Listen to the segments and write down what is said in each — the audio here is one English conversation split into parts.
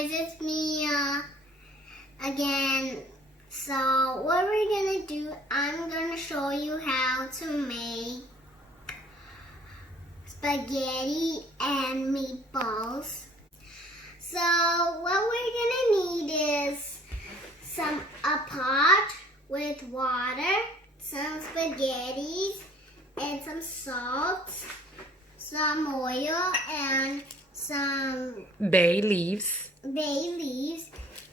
guys, it's me again. So what we're gonna do, I'm gonna show you how to make spaghetti and meatballs. So what we're gonna need is a pot with water, some spaghettis, and some salt, some oil, and some bay leaves,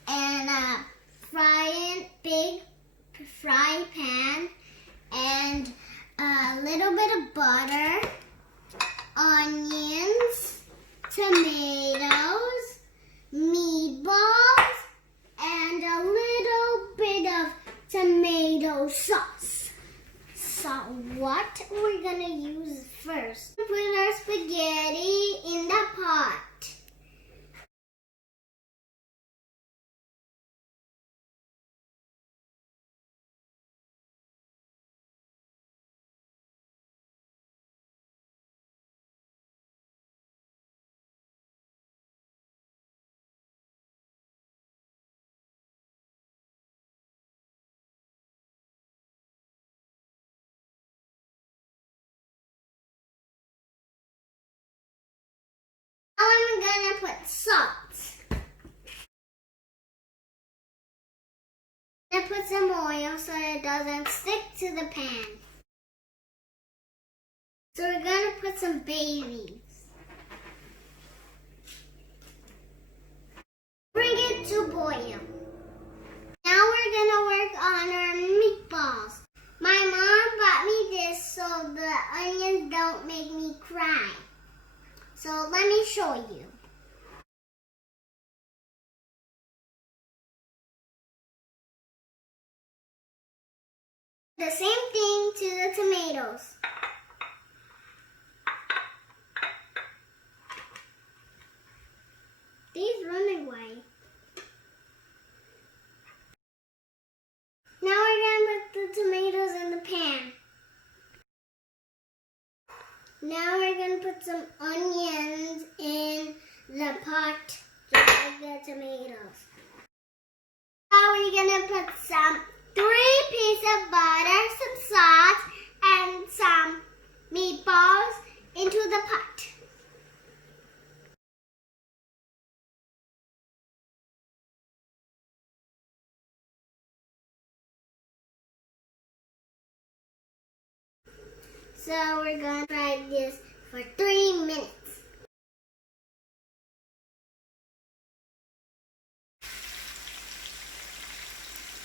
and a big fry pan, and a little bit of butter, onions, tomatoes, meatballs, and a little bit of tomato sauce. So what we're gonna use first? Put our spaghetti in the pot. Now I'm gonna put salt. I put some oil so it doesn't stick to the pan. So we're gonna put some bay leaves. Bring it to boil. Now we're gonna work on our meatballs. My mom bought me this so the onions don't make me cry. So let me show you. The same thing to the tomatoes. These run away. Now we're gonna put the tomatoes in the pan. Now we're gonna put some onions in the pot, just like the tomatoes. Now we're gonna put 3 pieces of butter, some salt, and some meatballs into the pot. So we're gonna fry this for 3 minutes.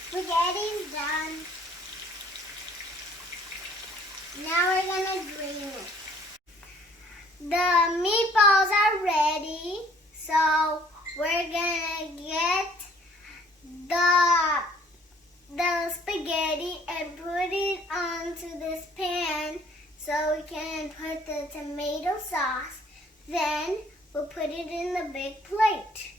Spaghetti's done. Now we're gonna drain it. The meatballs are ready, so we're gonna get the spaghetti and put it onto this pan so we can put the tomato sauce. Then we'll put it in the big plate.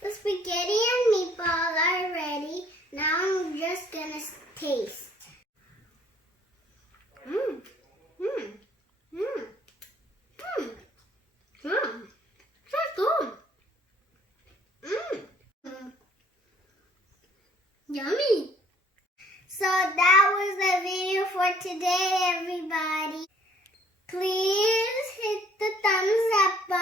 The spaghetti and meatballs are ready. Now I'm just gonna taste. So good. Yummy. So that was the video for today, everybody. Please hit the thumbs up button.